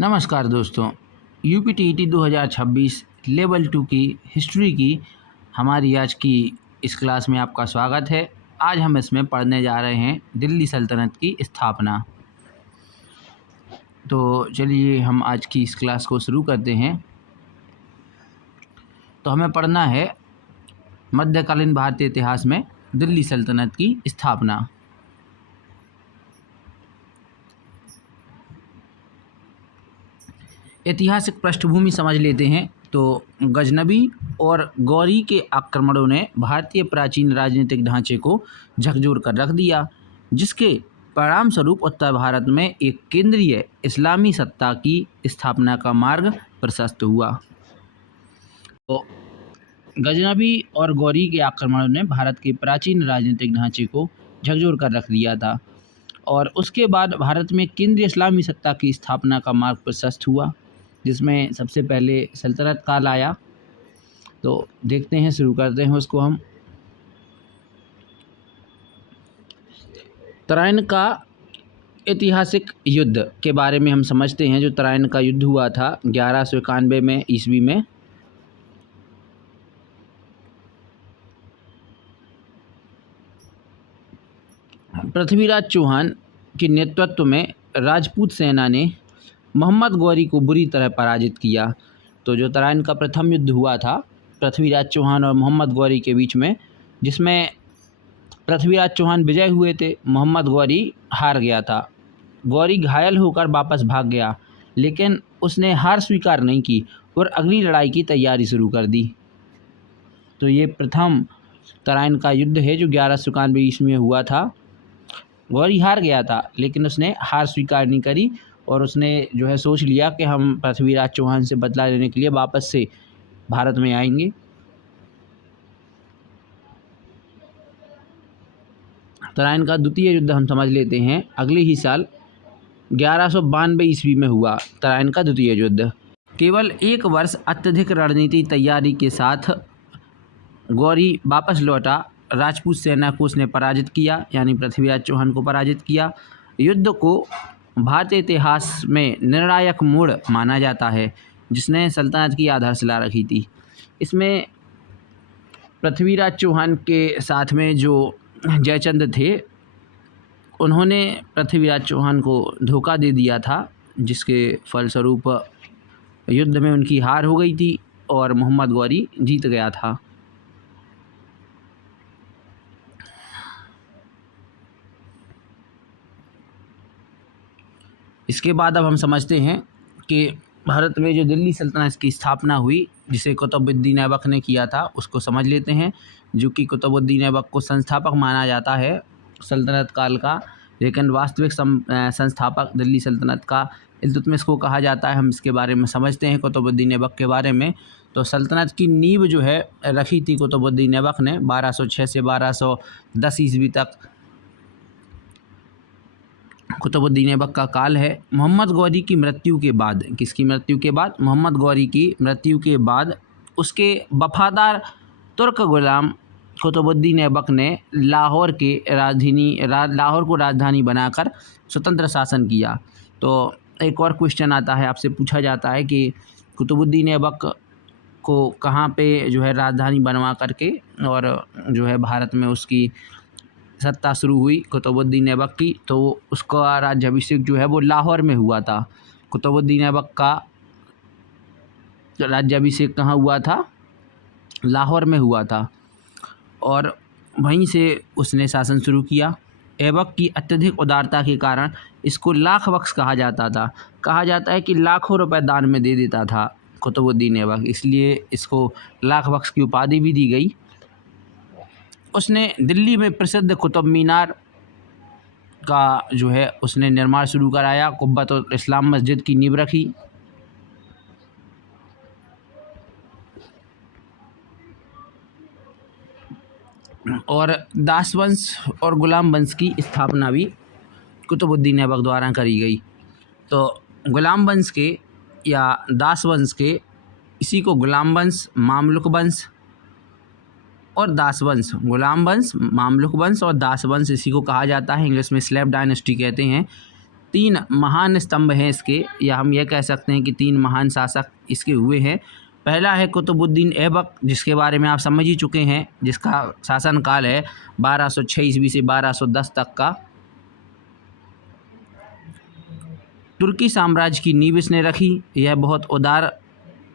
नमस्कार दोस्तों। UPTET 2026 level 2 की हिस्ट्री की हमारी आज की इस क्लास में आपका स्वागत है। आज हम इसमें पढ़ने जा रहे हैं दिल्ली सल्तनत की स्थापना। तो चलिए हम आज की इस क्लास को शुरू करते हैं। तो हमें पढ़ना है मध्यकालीन भारतीय इतिहास में दिल्ली सल्तनत की स्थापना। ऐतिहासिक पृष्ठभूमि समझ लेते हैं। तो गजनबी और गौरी के आक्रमणों ने भारतीय प्राचीन राजनीतिक ढांचे को झकझोर कर रख दिया, जिसके परिणाम स्वरूप उत्तर भारत में एक केंद्रीय इस्लामी सत्ता की स्थापना का मार्ग प्रशस्त हुआ। तो गजनबी और गौरी के आक्रमणों ने भारत के प्राचीन राजनीतिक ढांचे को झकझोर कर रख दिया था और उसके बाद भारत में केंद्रीय इस्लामी सत्ता की स्थापना का मार्ग प्रशस्त हुआ, जिसमें सबसे पहले सल्तनत काल आया। तो देखते हैं, शुरू करते हैं उसको हम। तराइन का ऐतिहासिक युद्ध के बारे में हम समझते हैं। जो तराइन का युद्ध हुआ था 1191 में ईस्वी में। पृथ्वीराज चौहान के नेतृत्व में राजपूत सेना ने मोहम्मद गौरी को बुरी तरह पराजित किया। तो जो तराइन का प्रथम युद्ध हुआ था पृथ्वीराज चौहान और मोहम्मद गौरी के बीच में, जिसमें पृथ्वीराज चौहान विजय हुए थे, मोहम्मद गौरी हार गया था। गौरी घायल होकर वापस भाग गया, लेकिन उसने हार स्वीकार नहीं की और अगली लड़ाई की तैयारी शुरू कर दी। तो ये प्रथम तराइन का युद्ध है जो 1191 ईस्वी में हुआ था। गौरी हार गया था, लेकिन उसने हार स्वीकार नहीं करी और उसने जो है सोच लिया कि हम पृथ्वीराज चौहान से बदला लेने के लिए वापस से भारत में आएंगे। तराइन का द्वितीय युद्ध हम समझ लेते हैं। अगले ही साल 1192 ईस्वी में हुआ तराइन का द्वितीय युद्ध। केवल एक वर्ष अत्यधिक रणनीति तैयारी के साथ गौरी वापस लौटा। राजपूत सेना को उसने पराजित किया, यानी पृथ्वीराज चौहान को पराजित किया। युद्ध को भारतीय इतिहास में निर्णायक मोड़ माना जाता है, जिसने सल्तनत की आधारशिला रखी थी। इसमें पृथ्वीराज चौहान के साथ में जो जयचंद्र थे, उन्होंने पृथ्वीराज चौहान को धोखा दे दिया था, जिसके फलस्वरूप युद्ध में उनकी हार हो गई थी और मोहम्मद गौरी जीत गया था। इसके बाद अब हम समझते हैं कि भारत में जो दिल्ली सल्तनत की स्थापना हुई, जिसे कुतुबुद्दीन ऐबक ने किया था, उसको समझ लेते हैं। जो कि कुतुबुद्दीन ऐबक को संस्थापक माना जाता है सल्तनत काल का, लेकिन वास्तविक संस्थापक दिल्ली सल्तनत का इल्तुतमिश को कहा जाता है। हम इसके बारे में समझते हैं कुतुबुद्दीन ऐबक के बारे में। तो सल्तनत की नींव जो है रखी थी कुतुबुद्दीन ऐबक ने 1206 से 1210 ईस्वी तक कुतुबुद्दीन ऐबक का काल है। मोहम्मद गौरी की मृत्यु के बाद, किसकी मृत्यु के बाद? मोहम्मद गौरी की मृत्यु के बाद उसके वफादार तुर्क गुलाम कुतुबुद्दीन ऐबक ने लाहौर को राजधानी बनाकर स्वतंत्र शासन किया। तो एक और क्वेश्चन आता है, आपसे पूछा जाता है कि कुतुबुद्दीन ऐबक को कहाँ पे जो है राजधानी बनवा करके और जो है भारत में उसकी सत्ता शुरू हुई कुतुबुद्दीन ऐबक की। तो उसका राज्याभिषेक जो है वो लाहौर में हुआ था। कुतुबुद्दीन ऐबक का राज्याभिषेक कहाँ हुआ था? लाहौर में हुआ था और वहीं से उसने शासन शुरू किया। ऐबक की अत्यधिक उदारता के कारण इसको लाख बख्श कहा जाता था। कहा जाता है कि लाखों रुपए दान में दे देता था कुतुबुद्दीन ऐबक, इसलिए इसको लाख बख्श की उपाधि भी दी गई। उसने दिल्ली में प्रसिद्ध कुतुब मीनार का जो है उसने निर्माण शुरू कराया। कुब्बतुल इस्लाम मस्जिद की नींव रखी। और दास वंश और गुलाम वंश की स्थापना भी कुतुबुद्दीन ऐबक द्वारा करी गई। तो गुलाम वंश के या दास वंश के, इसी को गुलाम वंश, मामलुक वंश और दास वंश, गुलाम वंश, मामलुक वंश और दास वंश, इसी को कहा जाता है। इंग्लिश में स्लेव डायनेस्टी कहते हैं। तीन महान स्तंभ हैं इसके, या हम यह कह सकते हैं कि तीन महान शासक इसके हुए हैं। पहला है कुतुबुद्दीन ऐबक, जिसके बारे में आप समझ ही चुके हैं, जिसका शासनकाल है 1206 ईस्वी से 1210 तक का। तुर्की साम्राज्य की नींव इसने रखी। यह बहुत उदार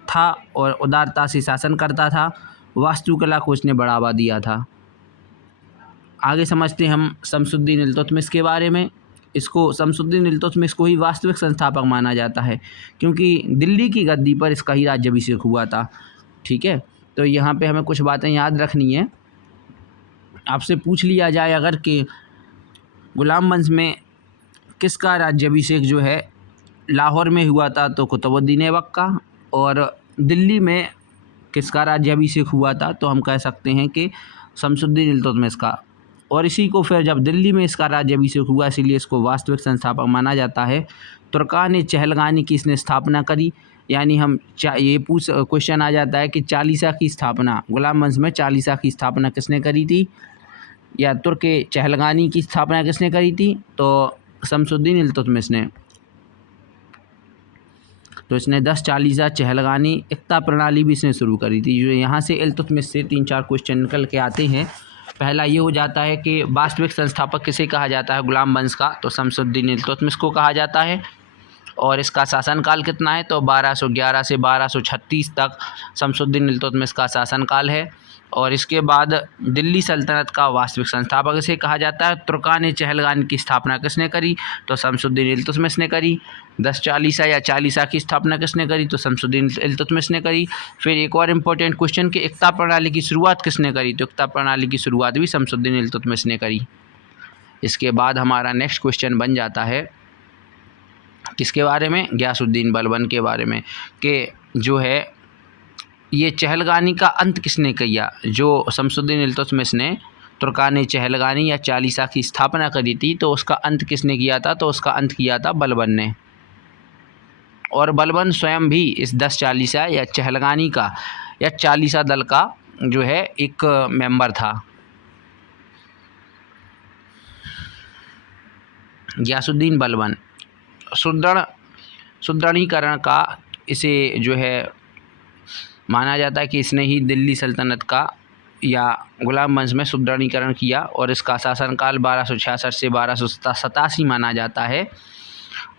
था और उदारता से शासन करता था। वास्तुकला को इसने बढ़ावा दिया था। आगे समझते हैं हम शमसुद्दीन इल्तुतमिश के बारे में। इसको शमसुद्दीन इल्तुतमिश को ही वास्तविक संस्थापक माना जाता है, क्योंकि दिल्ली की गद्दी पर इसका ही राज्याभिषेक हुआ था। ठीक है, तो यहाँ पे हमें कुछ बातें याद रखनी है। आपसे पूछ लिया जाए अगर कि गुलाम वंश में किसका राज्याभिषेक जो है लाहौर में हुआ था, तो कुतुबुद्दीन ऐबक का। और दिल्ली में किसका राज्याभिषेक हुआ था, तो हम कह सकते हैं कि शमसुद्दीन इल्तुतमिश का। और इसी को फिर जब दिल्ली में इसका राज्याभिषेक हुआ, इसीलिए इसको वास्तविक संस्थापक माना जाता है। तुर्कान चहलगानी की इसने स्थापना करी। यानी हम ये क्वेश्चन आ जाता है कि चालीसा की स्थापना, गुलाम वंश में चालीसा की स्थापना किसने करी थी, या तुर्क चहलगानी की स्थापना किसने करी थी, तो शमसुद्दीन इल्तुतमिश ने। तो इसने 10 चालीसा चहलगानी एकता प्रणाली भी इसने शुरू करी थी। जो यहाँ से इल्तुतमिश से 3-4 क्वेश्चन निकल के आते हैं। पहला ये हो जाता है कि वास्तविक संस्थापक किसे कहा जाता है गुलाम वंश का, तो शमसुद्दीन इल्तुतमिश को कहा जाता है। और इसका शासनकाल कितना है, तो 1211 से 1236 तक शमसुद्दीन इल्तुतमिश का शासनकाल है। और इसके बाद दिल्ली सल्तनत का वास्तविक संस्थापक इसे कहा जाता है। तुर्कान चहलगानी की स्थापना किसने करी, तो शमसुद्दीन इल्तुतमिश ने करी। 10 चालीसा या चालीसा की स्थापना किसने करी, तो शमसुद्दीन इल्तुतमिश ने करी। फिर एक और इम्पोर्टेंट क्वेश्चन कि एकता प्रणाली की शुरुआत किसने करी, तो एकता प्रणाली की शुरुआत भी शमसुद्दीन इल्तुतमिश ने करी। इसके बाद हमारा नेक्स्ट क्वेश्चन बन जाता है किसके बारे में, गयासुद्दीन बलबन के बारे में, कि जो है ये चहलगानी का अंत किसने किया। जो शमसुद्दीन इल्तुतमिश ने तुर्कान चहलगानी या चालीसा की स्थापना करी थी, तो उसका अंत किसने किया था, तो उसका अंत किया था बलबन ने। और बलबन स्वयं भी इस 10 चालीसा या चहलगानी का या चालीसा दल का जो है एक मेंबर था। गयासुद्दीन बलबन सुदृढ़ीकरण का इसे जो है माना जाता है कि इसने ही दिल्ली सल्तनत का या गुलाम वंश में सुदृढ़ीकरण किया। और इसका शासनकाल 1266 से 1287 माना जाता है।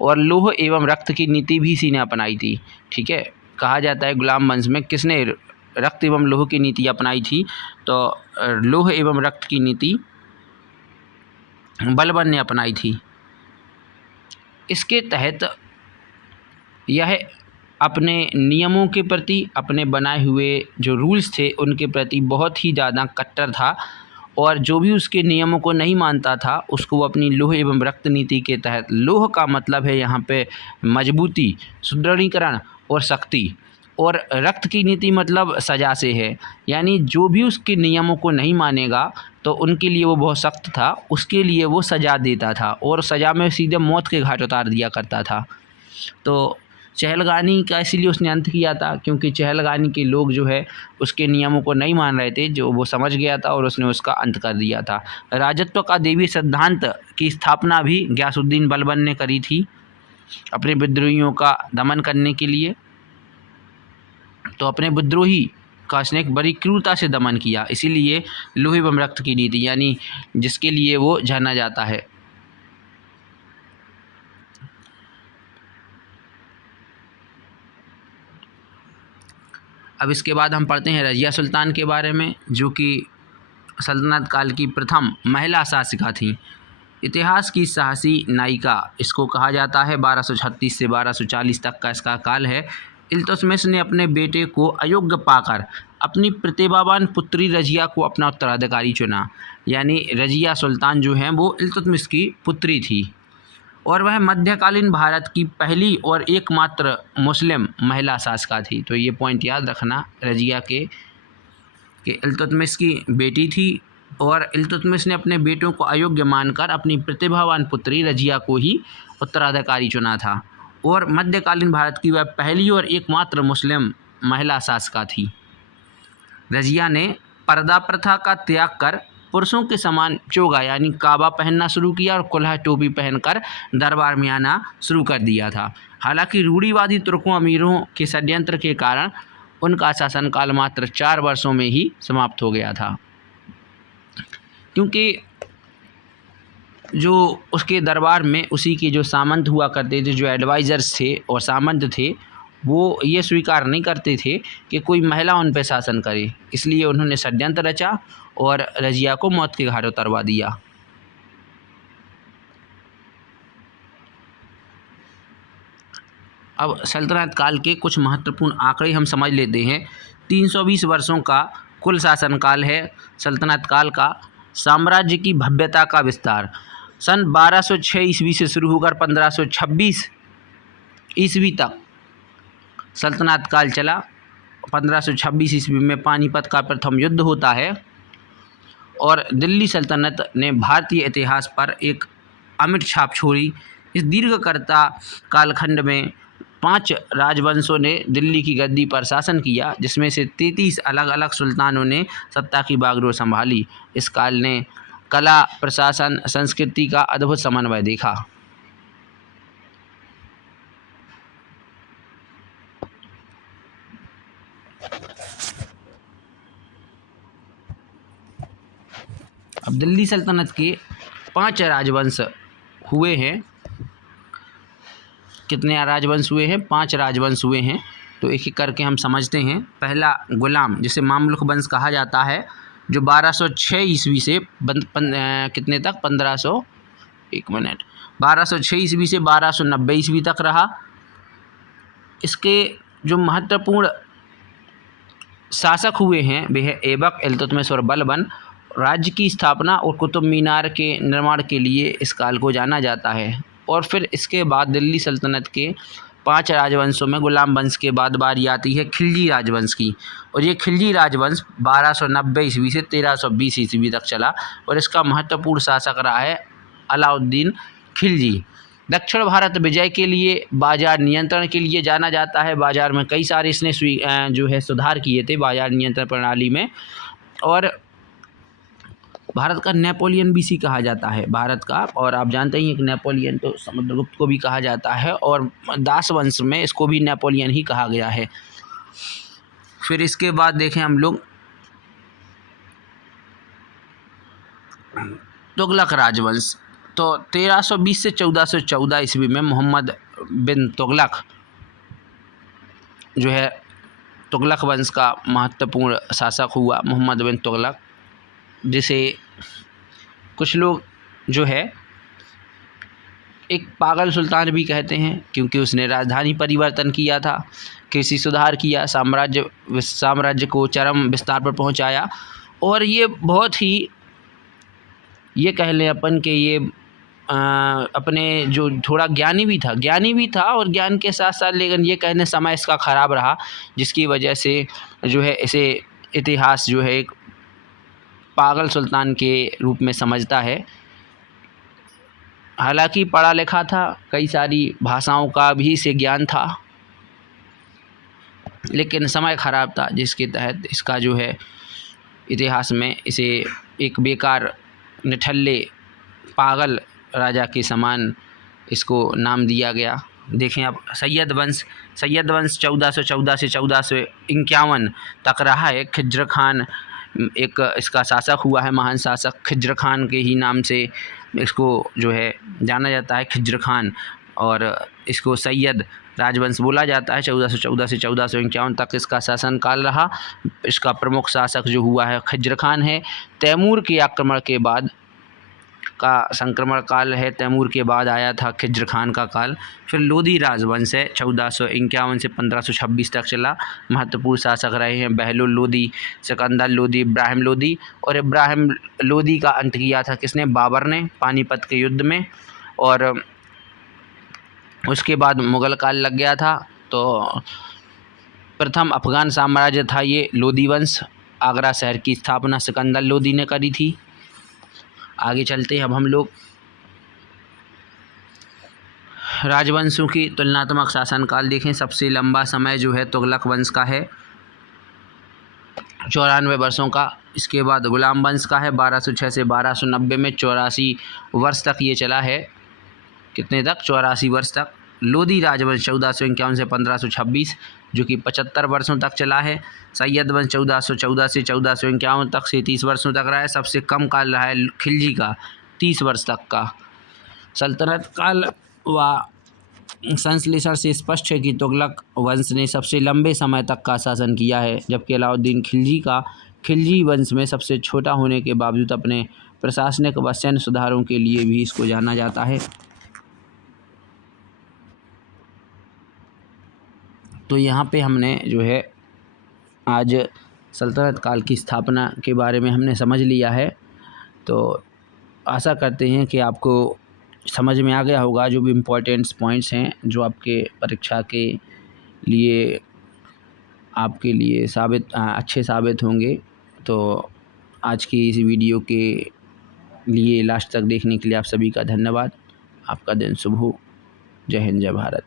और लौह एवं रक्त की नीति भी इसी ने अपनाई थी। ठीक है, कहा जाता है गुलाम वंश में किसने रक्त एवं लौह की नीति अपनाई थी, तो लौह एवं रक्त की नीति बलबन ने अपनाई थी। इसके तहत यह अपने नियमों के प्रति, अपने बनाए हुए जो रूल्स थे उनके प्रति बहुत ही ज़्यादा कट्टर था। और जो भी उसके नियमों को नहीं मानता था उसको वो अपनी लौह एवं रक्त नीति के तहत, लौह का मतलब है यहाँ पे मजबूती, सुदृढ़ीकरण और शक्ति, और रक्त की नीति मतलब सज़ा से है। यानी जो भी उसके नियमों को नहीं मानेगा तो उनके लिए वो बहुत सख्त था, उसके लिए वो सज़ा देता था और सज़ा में सीधे मौत के घाट उतार दिया करता था। तो चहलगानी का इसीलिए उसने अंत किया था, क्योंकि चहलगानी के लोग जो है उसके नियमों को नहीं मान रहे थे, जो वो समझ गया था और उसने उसका अंत कर दिया था। राजत्व का देवी सिद्धांत की स्थापना भी गयासुद्दीन बलबन ने करी थी अपने विद्रोहियों का दमन करने के लिए। तो अपने विद्रोही का इसने एक बड़ी क्रूरता से दमन किया, इसीलिए लौह एवं रक्त की नीति यानी जिसके लिए वो जाना जाता है। अब इसके बाद हम पढ़ते हैं रज़िया सुल्तान के बारे में, जो कि सल्तनत काल की प्रथम महिला शासिका थी। इतिहास की साहसी नायिका इसको कहा जाता है। 1236 से 1240 तक का इसका काल है। इल्तुतमिश ने अपने बेटे को अयोग्य पाकर अपनी प्रतिभावान पुत्री रज़िया को अपना उत्तराधिकारी चुना। यानी रज़िया सुल्तान जो हैं वो इल्तुतमिश की पुत्री थी और वह मध्यकालीन भारत की पहली और एकमात्र मुस्लिम महिला शासिका थी। तो ये पॉइंट याद रखना रज़िया के कि इल्तुतमिश की बेटी थी और इल्तुतमिश ने अपने बेटों को अयोग्य मानकर अपनी प्रतिभावान पुत्री रज़िया को ही उत्तराधिकारी चुना था और मध्यकालीन भारत की वह पहली और एकमात्र मुस्लिम महिला शासिका थी। रज़िया ने पर्दा प्रथा का त्याग कर पुरुषों के समान चोगा यानी काबा पहनना शुरू किया और कुल्हा टोपी पहनकर दरबार में आना शुरू कर दिया था। हालांकि रूढ़िवादी तुर्कों अमीरों के षड्यंत्र के कारण उनका शासनकाल मात्र 4 वर्षों में ही समाप्त हो गया था, क्योंकि जो उसके दरबार में उसी के जो सामंत हुआ करते थे, जो एडवाइज़र्स थे और सामंत थे, वो ये स्वीकार नहीं करते थे कि कोई महिला उन पर शासन करे। इसलिए उन्होंने षड्यंत्र रचा और रजिया को मौत के घाट उतरवा दिया। अब सल्तनत काल के कुछ महत्वपूर्ण आंकड़े हम समझ लेते हैं। 320 वर्षों का कुल शासनकाल है सल्तनत काल का। साम्राज्य की भव्यता का विस्तार सन 1206 ईस्वी से शुरू होकर 1526 ईस्वी तक सल्तनत काल चला। 1526 ईस्वी में पानीपत का प्रथम युद्ध होता है और दिल्ली सल्तनत ने भारतीय इतिहास पर एक अमिट छाप छोड़ी। इस दीर्घकर्ता कालखंड में 5 राजवंशों ने दिल्ली की गद्दी पर शासन किया, जिसमें से 33 अलग अलग सुल्तानों ने सत्ता की बागडोर संभाली। इस काल ने कला, प्रशासन, संस्कृति का अद्भुत समन्वय देखा। अब दिल्ली सल्तनत के 5 राजवंश हुए हैं। कितने राजवंश हुए हैं? 5 राजवंश हुए हैं। तो एक एक करके हम समझते हैं। पहला गुलाम, जिसे मामलुक वंश कहा जाता है, जो 1206 ईस्वी से कितने तक 1206 ईस्वी से 1290 ईस्वी तक रहा। इसके जो महत्वपूर्ण शासक हुए हैं वे है ऐबक, इल्तुतमिश और बलबन। राज्य की स्थापना और कुतुब मीनार के निर्माण के लिए इस काल को जाना जाता है। और फिर इसके बाद दिल्ली सल्तनत के 5 राजवंशों में गुलाम वंश के बाद बारी आती है खिलजी राजवंश की। और ये खिलजी राजवंश 1290 ईस्वी से 1320 ईस्वी तक चला और इसका महत्वपूर्ण शासक रहा है अलाउद्दीन खिलजी। दक्षिण भारत विजय के लिए बाजार नियंत्रण के लिए जाना जाता है। बाजार में कई सारे इसने जो है सुधार किए थे बाजार नियंत्रण प्रणाली में। और भारत का नेपोलियन भी इसी कहा जाता है भारत का। और आप जानते ही हैं कि नेपोलियन तो समुद्रगुप्त को भी कहा जाता है और दास वंश में इसको भी नेपोलियन ही कहा गया है। फिर इसके बाद देखें हम लोग तुगलक राजवंश। तो 1320 से 1414 ईस्वी में मोहम्मद बिन तुगलक जो है तुगलक वंश का महत्वपूर्ण शासक हुआ, मोहम्मद बिन तुगलक, जिसे कुछ लोग जो है एक पागल सुल्तान भी कहते हैं, क्योंकि उसने राजधानी परिवर्तन किया था, कृषि सुधार किया, साम्राज्य को चरम विस्तार पर पहुंचाया। और ये बहुत ही, ये कह लें अपन कि ये अपने जो थोड़ा ज्ञानी भी था और ज्ञान के साथ साथ, लेकिन ये कहने समय इसका ख़राब रहा, जिसकी वजह से जो है इसे इतिहास जो है एक पागल सुल्तान के रूप में समझता है। हालांकि पढ़ा लिखा था, कई सारी भाषाओं का भी इसे ज्ञान था, लेकिन समय ख़राब था, जिसके तहत इसका जो है इतिहास में इसे एक बेकार, निठल्ले, पागल राजा के समान इसको नाम दिया गया। देखें अब सैयद वंश 1414 से 1451 तक रहा है। खिज्र खान एक इसका शासक हुआ है, महान शासक। खिज्र खान के ही नाम से इसको जो है जाना जाता है, खिज्र खान। और इसको सैयद राजवंश बोला जाता है। 1414 से 1451 तक इसका शासनकाल रहा। इसका प्रमुख शासक जो हुआ है खिज्र खान है। तैमूर के आक्रमण के बाद का संक्रमण काल है, तैमूर के बाद आया था खिज्र खान का काल। फिर लोधी राजवंश है, 1451 से 1526 तक चला। महत्वपूर्ण शासक रहे हैं बहलोल लोधी, सिकंदर लोधी, इब्राहिम लोधी। और इब्राहिम लोधी का अंत किया था किसने? बाबर ने, पानीपत के युद्ध में। और उसके बाद मुग़ल काल लग गया था। तो प्रथम अफ़गान साम्राज्य था ये लोधी वंश। आगरा शहर की स्थापना सिकंदर लोधी ने करी थी। आगे चलते हैं अब हम लोग राजवंशों की तुलनात्मक शासनकाल देखें। सबसे लंबा समय जो है तुगलक वंश का है। 94 वर्षों का। इसके बाद गुलाम वंश का है 1206 से 1290 में, 84 वर्ष तक ये चला है। कितने तक? 84 वर्ष तक। लोधी राजवंश 1451 से 1526 जो कि 75 वर्षों तक चला है। सैयद वंश 1414 से 1451 तक 37 वर्षों तक रहा है। सबसे कम काल रहा है खिलजी का 30 वर्ष तक का। सल्तनत काल व संश्लेषण से स्पष्ट है कि तुगलक वंश ने सबसे लंबे समय तक का शासन किया है, जबकि अलाउद्दीन खिलजी का खिलजी वंश में सबसे छोटा होने के बावजूद अपने प्रशासनिक व सैन्य सुधारों के लिए भी इसको जाना जाता है। तो यहाँ पे हमने जो है आज सल्तनत काल की स्थापना के बारे में हमने समझ लिया है। तो आशा करते हैं कि आपको समझ में आ गया होगा जो भी इम्पोर्टेंट्स पॉइंट्स हैं जो आपके परीक्षा के लिए आपके लिए अच्छे साबित होंगे। तो आज की इस वीडियो के लिए लास्ट तक देखने के लिए आप सभी का धन्यवाद। आपका दिन शुभ हो। जय हिंद, जय भारत।